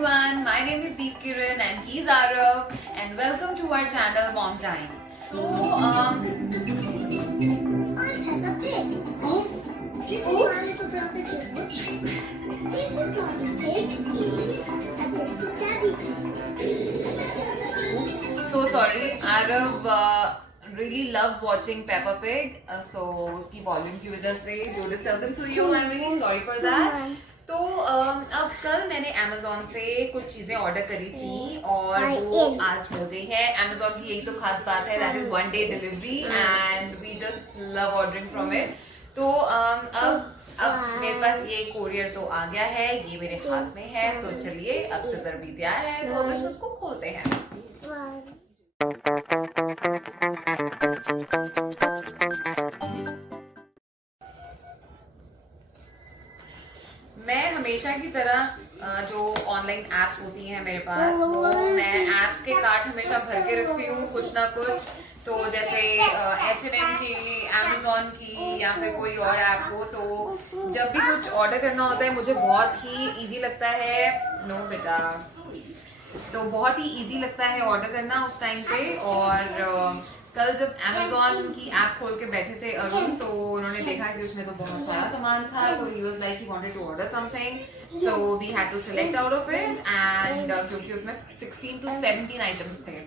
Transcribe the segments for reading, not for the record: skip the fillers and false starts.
everyone, my name is Deep Kiran and he's Arav and welcome to our channel Mom Time. So, I'm Peppa Pig. oops, This is my little brother George. This is Mommy Pig. And this is Daddy Pig. so sorry, Arav really loves watching Peppa Pig, so उसकी volume की वजह से जो disturbance हुई हो, I'm really sorry for that. तो अब कल मैंने Amazon से कुछ चीज़ें ऑर्डर करी थी और वो आज हो गई है. Amazon की यही तो खास बात है, that is one day delivery and we just love ordering from it. तो अब मेरे पास ये कोरियर तो आ गया है, ये मेरे हाथ में है. तो चलिए अब सिजर भी तैयार है, तो अब सबको खोलते हैं. मैं हमेशा की तरह जो ऑनलाइन एप्स होती हैं मेरे पास, वो मैं एप्स के कार्ट हमेशा भर के रखती हूँ कुछ ना कुछ. तो जैसे H&M की, Amazon की या फिर कोई और ऐप हो, तो जब भी कुछ ऑर्डर करना होता है मुझे बहुत ही इजी लगता है. नो बेटा, तो बहुत ही इजी लगता है ऑर्डर करना उस टाइम पे. और कल जब Amazon की ऐप खोल के बैठे थे अरुण, तो उन्होंने देखा कि उसमें तो बहुत सारा सामान था. तो he was like he wanted to order something, so we had to select out of it. and क्योंकि उसमें 16 to 17 आइटम्स थे,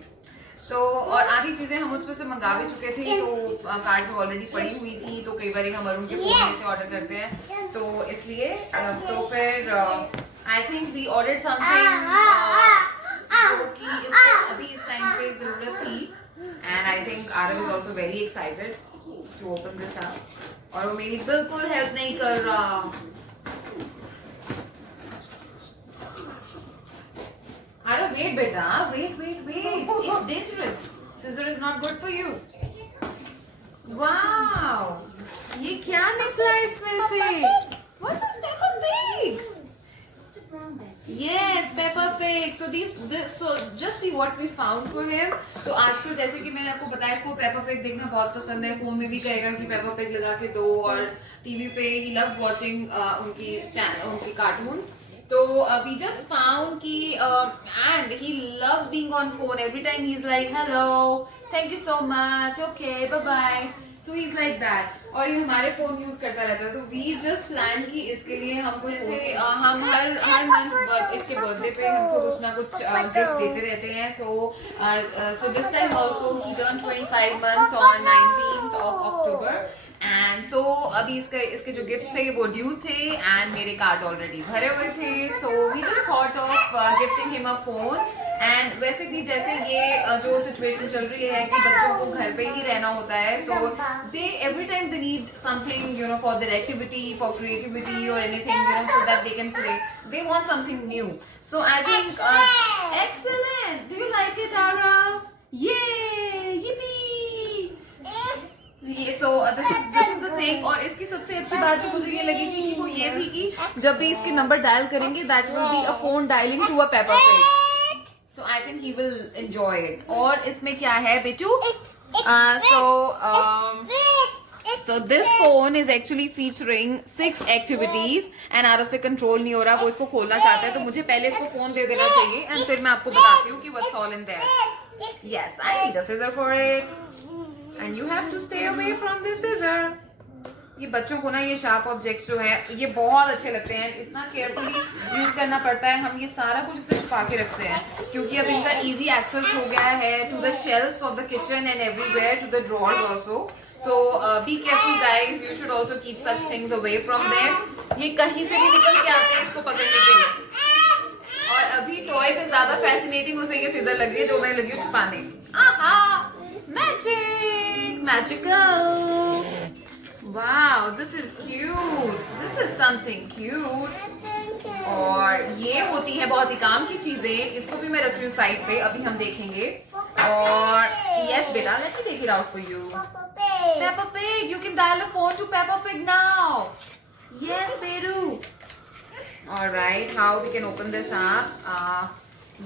तो और आधी चीजें हम उसमें से मंगा भी चुके थे, तो कार्ट में ऑलरेडी पड़ी हुई थी. तो कई बार हम अरुण के फोन में से ऑर्डर करते हैं, तो इसलिए तो फिर I think we ordered something जो कि इसको अभी इस टाइम पे जरूरत थी. And I think Aarav is also very excited to open this up, और वो मेरी बिल्कुल हेल्प नहीं कर रहा. आरव वेट बेटा, wait wait wait, it's dangerous. Scissor is not good for you. Wow, ये क्या निकला इसमें से? What is Peppa Pig? Yes, Peppa Pig. So so just see what we found for him. तो आजकल जैसे कि मैंने आपको बताया, इसको Peppa Pig देखना बहुत पसंद है. फोन में भी कहेगा कि Peppa Pig लगा के दो, और टीवी पे he loves watching उनकी कार्टून्स. तो we just found कि and he loves being on phone. Every time he's like hello, thank you so much, okay, bye bye. So he's like that. और ये हमारे फोन यूज करता रहता है. तो वी जस्ट प्लान कि इसके लिए हमको जैसे हम हर मंथ इसके बर्थडे पे हमको कुछ ना कुछ गिफ्ट देते रहते हैं. So this time also he turn 25 months on 19th of October. And so अभी इसके जो गिफ्ट्स थे वो ड्यू थे, एंड मेरे कार्ड ऑलरेडी भरे हुए थे. So we just thought of gifting him a phone. And वैसे भी जैसे ये जो सिचुएशन चल रही है कि बच्चों को घर पे ही रहना होता है, so they every time they need something for their activity, for creativity और anything so that they can play. They want something new. So I think excellent. Do you like it Arav? ये yippee. So this is the thing. और इसकी सबसे अच्छी बात जो मुझे ये लगी थी कि वो ये थी कि जब भी इसके नंबर डायल करेंगे, that will be a phone dialing to a Peppa Pig. So I think he will enjoy it. और इसमें क्या है बेचू? So this phone is actually featuring 6 activities and Aarav से कंट्रोल नहीं हो रहा, वो इसको खोलना चाहता है. तो मुझे पहले इसको फोन दे देना चाहिए एंड फिर मैं आपको बताती हूँ कि what's all in there. Yes, I need a scissor for it. And you have to stay away from this scissor. ये बच्चों को ना ये शार्प ऑब्जेक्ट्स जो है ये बहुत अच्छे लगते हैं. इतना केयरफुली यूज करना पड़ता है. हम ये सारा कुछ इसे छुपा के रखते हैं क्योंकि अब इनका इजी एक्सेस हो गया है to the shelves of the kitchen and everywhere, to the drawers also. So be careful guys, you should also keep such things away from them. ये कहीं से भी निकल के आते हैं इसको पकड़ने के लिए. और अभी टॉय से ज्यादा फैसिनेटिंग उसे ये सीजर लग रही है जो मैं लगी हूँ छुपाने. Magic! Magical! Wow, this is cute. This is something cute. और ये होती है बहुत ही काम की चीजें. इसको भी मैं रख रही हूँ साइड पे, अभी हम देखेंगे. और yes बेटा, let me take it out for you. Peppa Pig, you can dial a phone to Peppa Pig now. Yes, Peru. All right, how we can open this up?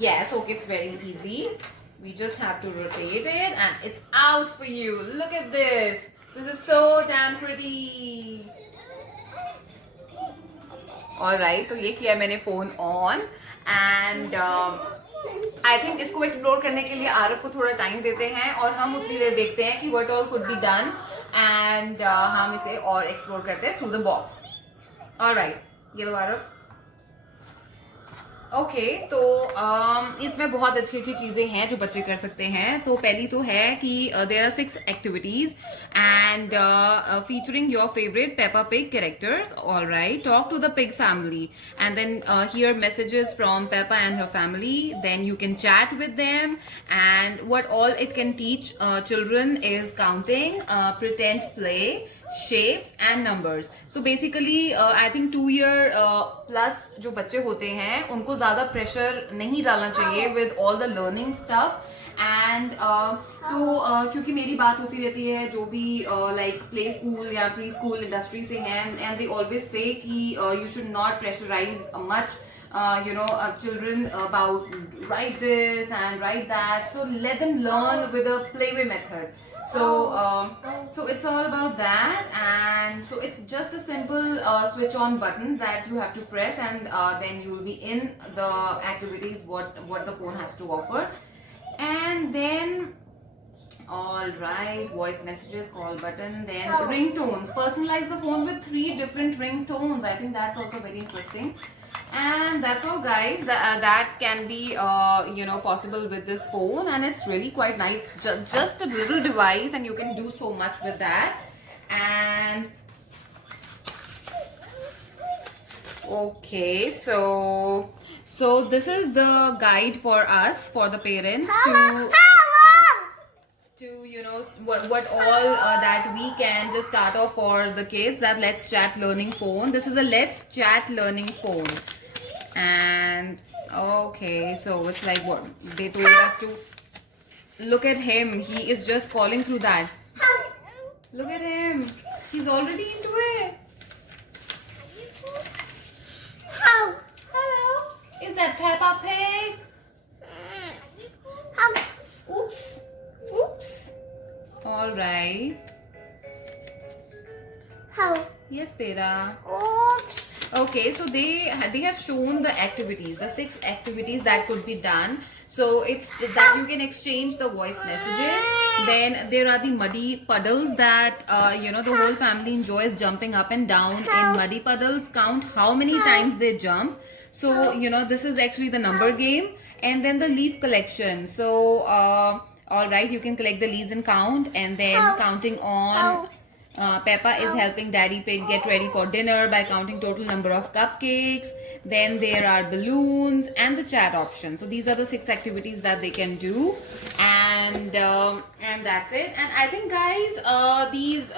Yes, okay, it's very easy. We just have to rotate it and it's out for you. Look at this. This is so damn pretty. Alright, तो ये किया मैंने phone on and I think इसको explore करने के लिए आरव को थोड़ा टाइम देते हैं और हम उतनी देर देखते हैं कि what all could be done and हम इसे और एक्सप्लोर करते हैं थ्रू द बॉक्स. ऑलराइट, ये लो आरव. ओके तो इसमें बहुत अच्छी अच्छी चीज़ें हैं जो बच्चे कर सकते हैं. तो पहली तो है कि there are 6 activities and featuring your favourite Peppa Pig characters. Alright, talk to the pig family and then hear messages from Peppa and her family. Then you can chat with them and what all it can teach children is counting, pretend play, shapes and numbers. So basically I think 2 year plus जो बच्चे होते हैं उनको ज़्यादा pressure नहीं डालना चाहिए with all the learning stuff. And तो क्योंकि मेरी बात होती रहती है जो भी लाइक प्ले स्कूल या प्री स्कूल इंडस्ट्री से हैं एंड दे ऑलवेज से कि you should not pressurise much children about write this and write that, so let them learn with a playway method. So it's all about that, and so it's just a simple switch on button that you have to press, and then you will be in the activities what the phone has to offer. And then all right, voice messages, call button, then ringtones. Personalize the phone with 3 different ringtones. I think that's also very interesting. And that's all guys, that can be possible with this phone, and it's really quite nice. Just a little device and you can do so much with that. And okay, so this is the guide for us, for the parents, to what all that we can just start off for the kids. That Let's Chat learning phone. This is a Let's Chat learning phone. And okay, so it's like what they told us to look at him. He is just calling through that. Look at him. He's already into it. Hello. Is that Peppa Pig? Oops. Oops. All right. Yes, beta. Oops. Okay, so they have shown the activities, the 6 activities that could be done. So it's that you can exchange the voice messages. Then there are the muddy puddles that the whole family enjoys jumping up and down in muddy puddles. Count how many times they jump. So this is actually the number game. And then the leaf collection. So all right, you can collect the leaves and count, and then counting on. Peppa is helping Daddy Pig get ready for dinner by counting total number of cupcakes. Then there are balloons and the chat option. So these are the 6 activities that they can do, and that's it. And I think guys, these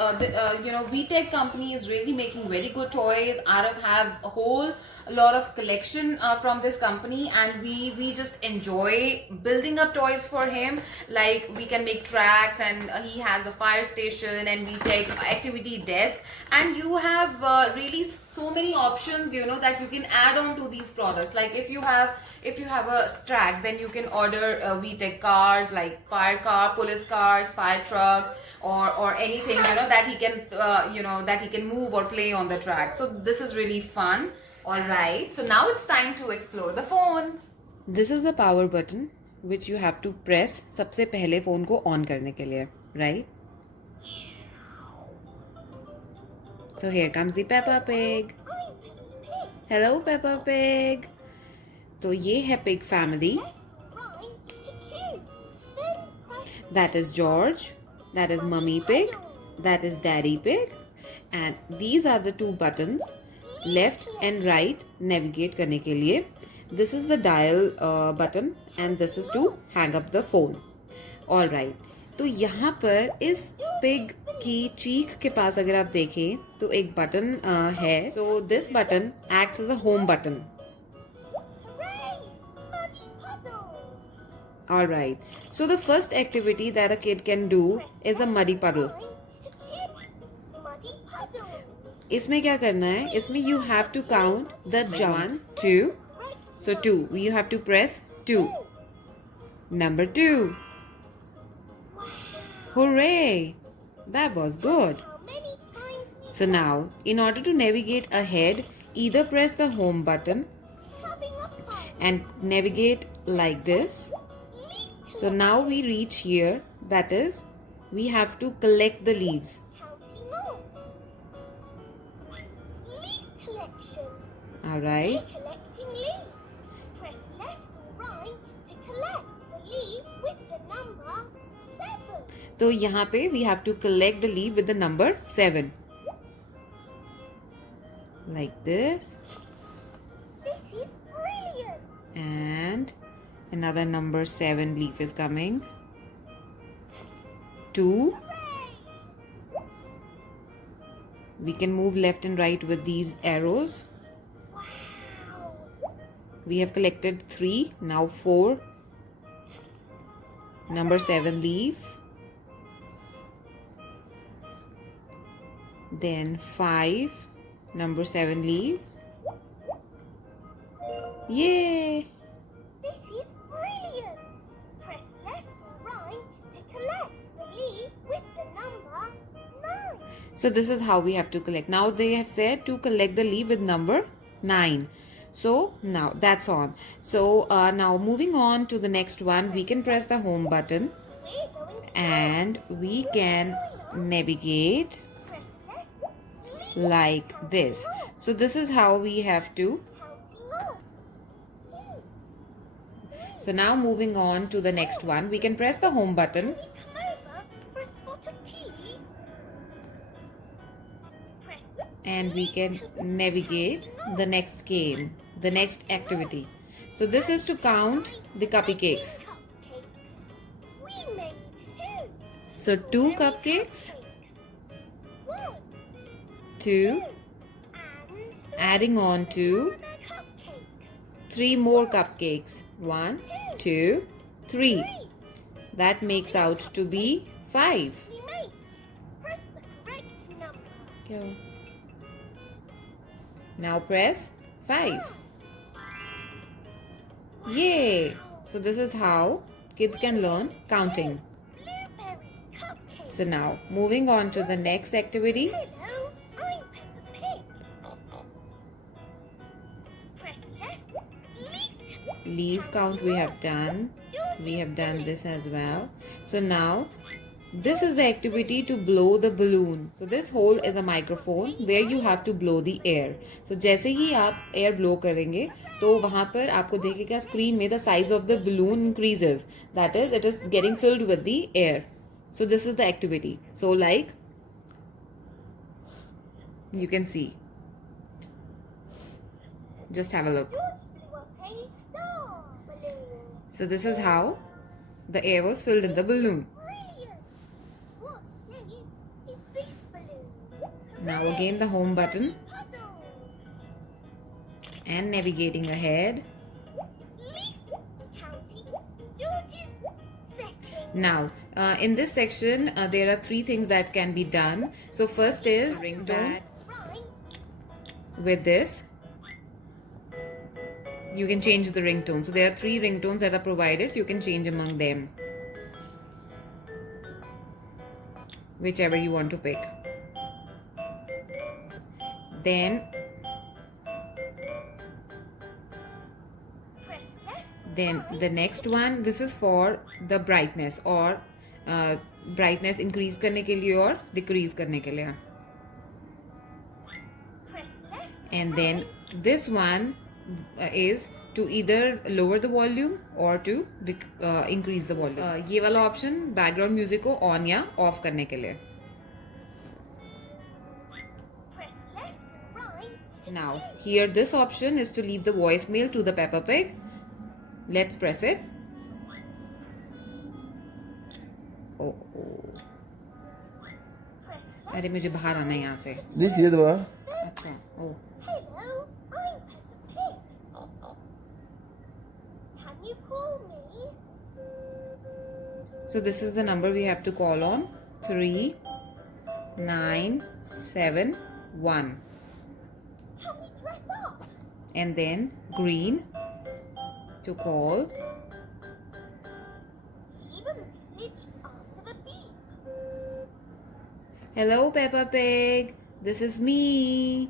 VTech company is really making very good toys. Arav have a whole lot of collection from this company, and we just enjoy building up toys for him. Like we can make tracks, and he has a fire station, and we take activity desk, and you have really so many options that you can add on to these products. Like if you have a track, then you can order VTech cars like fire car, police cars, fire trucks, or anything that he can that he can move or play on the track. So this is really fun. Alright, so now it's time to explore the phone. This is the power button which you have to press सबसे पहले phone को on करने के लिए, right? So here comes the Peppa Pig. Hello Peppa Pig. तो ये है Pig family. That is George. That is Mummy Pig. That is Daddy Pig. And these are the 2 buttons. Left and right navigate करने के लिए. This is the dial button, and this is to hang up the phone. All right. तो यहाँ पर इस pig की चीख के पास अगर आप देखें तो एक बटन है. So this button acts as a home button. All right. So the first activity that a kid can do is the muddy puddle. इसमें क्या करना है? इसमें you have to count the jumps. 1, 2. So 2. You have to press 2. Number 2. Hooray! That was good. So now, in order to navigate ahead, either press the home button Having a fun. and navigate like this. So now we reach here, that is, we have to collect the leaves. Counting on. Leaf collection. Alright. We're collecting leaves. Press left or right to collect the leaf with the number 7. तो यहाँ पे we have to collect the leaf with the number 7. Like this. This is brilliant. And another number 7 leaf is coming. 2. Hooray! We can move left and right with these arrows. Wow. We have collected 3, now 4. Number 7 leaf. Then 5, number 7 leaf. Yay! This is brilliant. Press left or right to collect the leaf with the number 9. So this is how we have to collect. Now they have said to collect the leaf with number 9. So now that's on. So now moving on to the next one, we can press the home button We're going to and we can navigate press left, leaf like this. So this is how we have to. counting on. So now moving on to the next one, we can press the home button Come over for a spot of tea. Press and we can navigate the next game, the next activity. So this is to count the cupcakes. We made 2. So 2 cupcakes, 1, 2, and adding on to another cupcake. 3 more cupcakes. 1, 2, 3. 3. That makes out to be 5. We made. Press the correct number. Go. Now press 5. Yay! So this is how kids can learn counting. Blueberry cupcake. So now moving on to the next activity. Hello, I'm Peppa Pig. Press left, Leaf count we have done. We have done this as well. So now this is the activity to blow the balloon. So this hole is a microphone where you have to blow the air. So जैसे ही आप air blow करेंगे तो वहाँ पर आपको देखेगा screen में the size of the balloon increases. That is, it is getting filled with the air. So this is the activity. So like you can see. Just have a look. blew up a star balloon. So this is how the air was filled in the balloon. Brilliant. What shape is this balloon? Now again the home button Puzzle. and navigating ahead. Leaf counting. George's setting. Now in this section there are 3 things that can be done. So first is ringtone Right. with this. You can change the ringtone. So there are 3 ringtones that are provided, so you can change among them. Whichever you want to pick. Then Press left. Then the next one, this is for the brightness or brightness increase करने के लिए और decrease करने के लिए. Press left. And then this one is to either lower the volume or to increase the volume. ये वाला option background music को on या off करने के लिए. Press left. Right. Now here this option is to leave the voicemail to the Peppa Pig. Let's press it. Oh. Press left. अरे मुझे बाहर आना है यहाँ से. देखिए दबा अच्छा. Oh. Hello, I'm Peppa Pig. Can you call me? So this is the number we have to call on. 3971. Can we dress up? And then green to call. Leave a message after the beep. Hello Peppa Pig. This is me.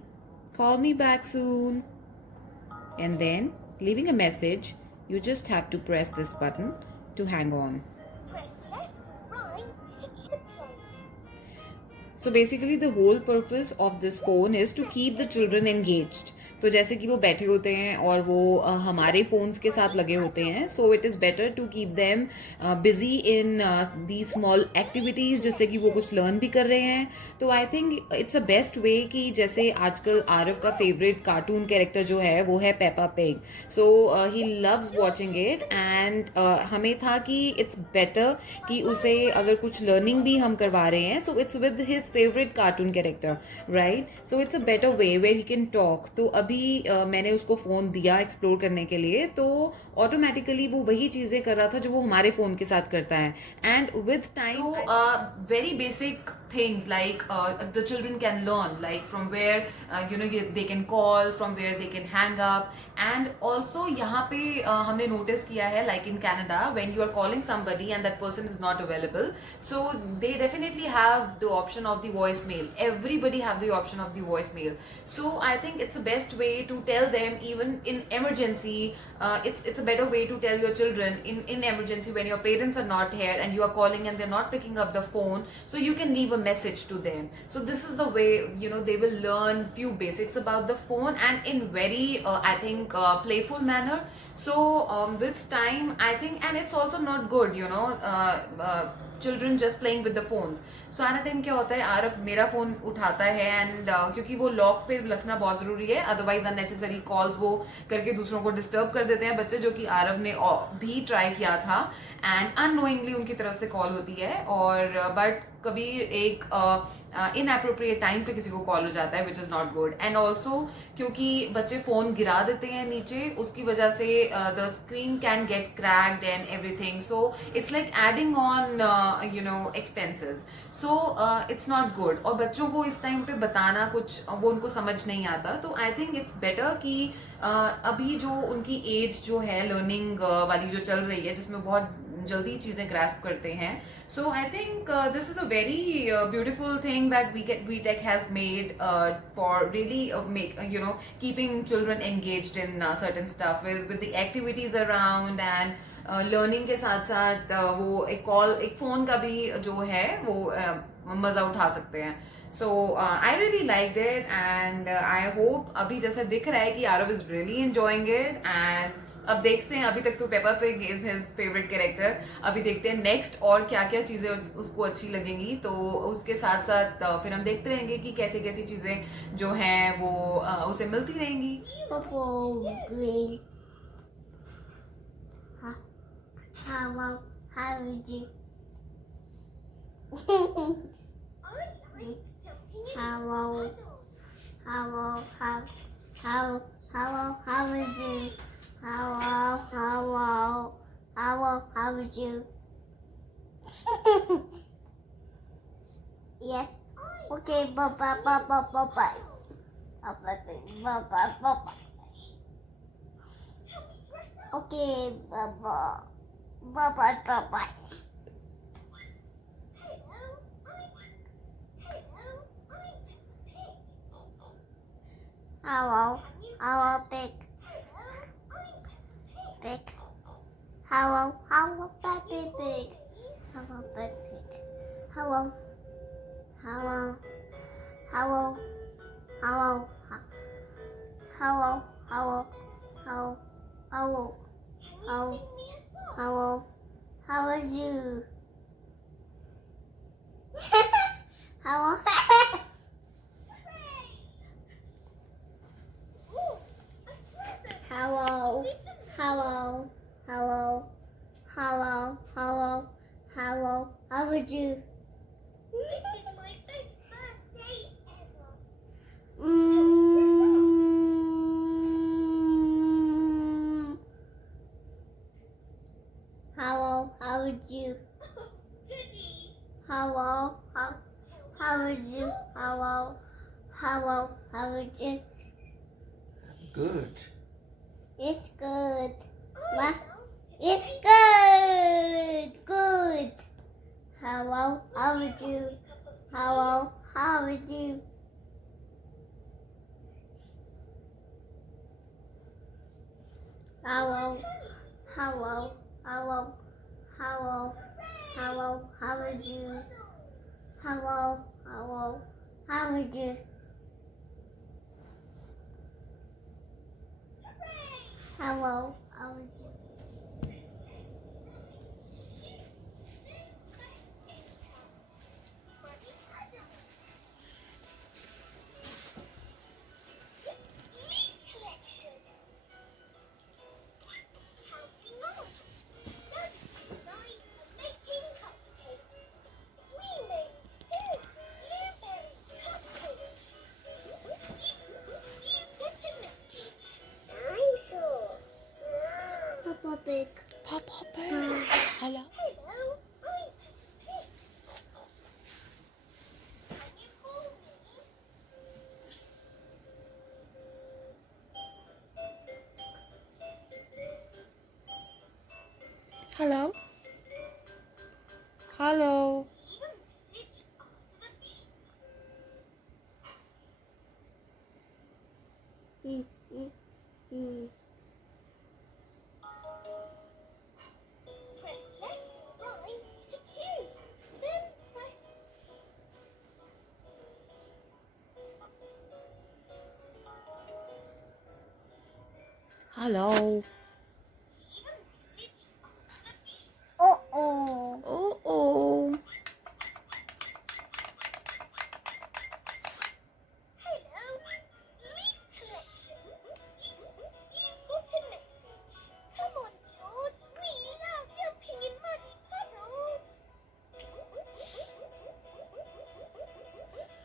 call me back soon. And then, leaving a message, you just have to press this button to hang on. Press left or right to keep the phone. So basically the whole purpose of this phone is to keep the children engaged. तो जैसे कि वो बैठे होते हैं और वो हमारे फ़ोन्स के साथ लगे होते हैं, so it is better to keep them busy in the small activities, जिससे कि वो कुछ लर्न भी कर रहे हैं. तो I think it's a best way कि जैसे आजकल आरव का फेवरेट कार्टून कैरेक्टर जो है वो है Peppa pig. So he loves watching it and हमें था कि इट्स बेटर कि उसे अगर कुछ लर्निंग भी हम करवा रहे हैं, so it's with his favourite cartoon character, right. So it's a better way where he can talk. तो अभी मैंने उसको फ़ोन दिया एक्सप्लोर करने के लिए, तो ऑटोमेटिकली वो वही चीज़ें कर रहा था जो वो हमारे फ़ोन के साथ करता है. And with time very basic things like the children can learn, like from where they can call, from where they can hang up. And also यहाँ पे हमने notice किया है, like in Canada, when you are calling somebody and that person is not available, so they definitely have the option of the voicemail. Everybody have the option of the voicemail. So I think it's the best way to tell them, even in emergency. It's a better way to tell your children in emergency when your parents are not here and you are calling and they're not picking up the phone, so you can leave a message to them. So this is the way they will learn few basics about the phone, and in very I think playful manner. So with time I think, and it's also not good children just playing with the phones. So आना time क्या होता है, आरफ मेरा phone उठाता है and क्योंकि वो lock पे रखना बहुत ज़रूरी है, अदरवाइज अननेसेसरी कॉल्स वो करके दूसरों को डिस्टर्ब कर देते हैं बच्चे, जो कि आरव ने भी ट्राई किया था एंड अननोइंगली उनकी तरफ से कॉल होती है. और बट कभी एक इनएप्रोप्रिएट टाइम पे किसी को कॉल हो जाता है, which is not good. And also क्योंकि बच्चे फ़ोन गिरा देते हैं नीचे, उसकी वजह से the screen can get cracked and everything. So it's like adding on expenses. So it's not good. और बच्चों को इस टाइम पे बताना कुछ वो उनको समझ नहीं आता. तो आई थिंक इट्स बेटर कि अभी जो उनकी एज जो है लर्निंग वाली जो चल रही है, जिसमें बहुत जल्दी चीज़ें ग्रास्प करते हैं. So I think this is a very beautiful thing that VTech has made for really keeping children engaged in certain stuff with the activities around and learning के साथ साथ वो एक फ़ोन का भी जो है वो मज़ा उठा सकते हैं. So I really liked it and I hope अभी जैसा दिख रहा है कि Aarav is really enjoying it. And अब देखते हैं, अभी तक तो Peppa pig is his favourite character. अभी देखते हैं नेक्स्ट और क्या क्या चीज़ें उसको अच्छी लगेंगी. तो उसके साथ साथ फिर हम देखते रहेंगे कि कैसे कैसी चीज़ें जो हैं वो उसे मिलती रहेंगी. Purple, green. How would you? How would you? How would you? Yes. Okay. Bye. Okay. Bye. Hello, big. Hello, baby big. Hello, baby big. Hello. How are you? Hello. Hello. How are you? This is my best birthday ever. Hello. How are you? Hello. How are you? Hello. How are you? Good. It's good. What? It's good. Good. Hello. How are you? Hello. How are you? Hello. Hello. Hello. Hello. Hello. How are you? Hello. Hello. How are you? Hello. How are you? Papa Pig. Papa Pig. Hello. Hello. Hello. Hello. Mm, mm, mm. Press left or right to choose. Then press Hello. Uh-oh. Oh. Hello. Leaf collection. You've got a message. Come on, George. We love jumping in muddy puddles.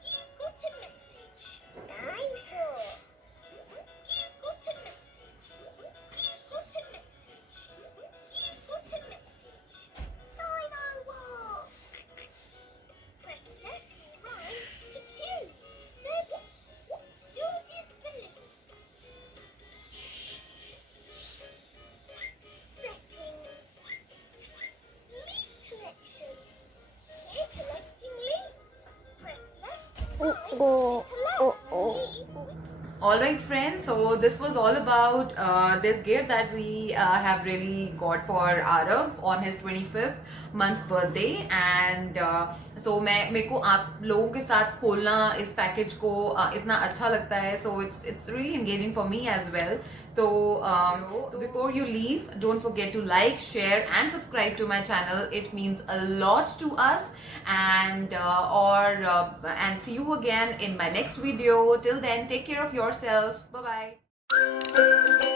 You've got a message. Dinosaur. You've got a message. You've got a message. You've got a message. Dino walk. Press left or right to choose. Then George's village. Settings. Leaf collection. Here collecting leaves. Press left or right to collect leaves. Alright friends, so this was all about this gift that we have really got for Arav on his 25th month birthday and so मेरे को आप लोगों के साथ खोलना इस package को इतना अच्छा लगता है, so it's really engaging for me as well. So before you leave, don't forget to like, share and subscribe to my channel. It means a lot to us and and see you again in my next video. Till then, take care of yourself. Bye bye.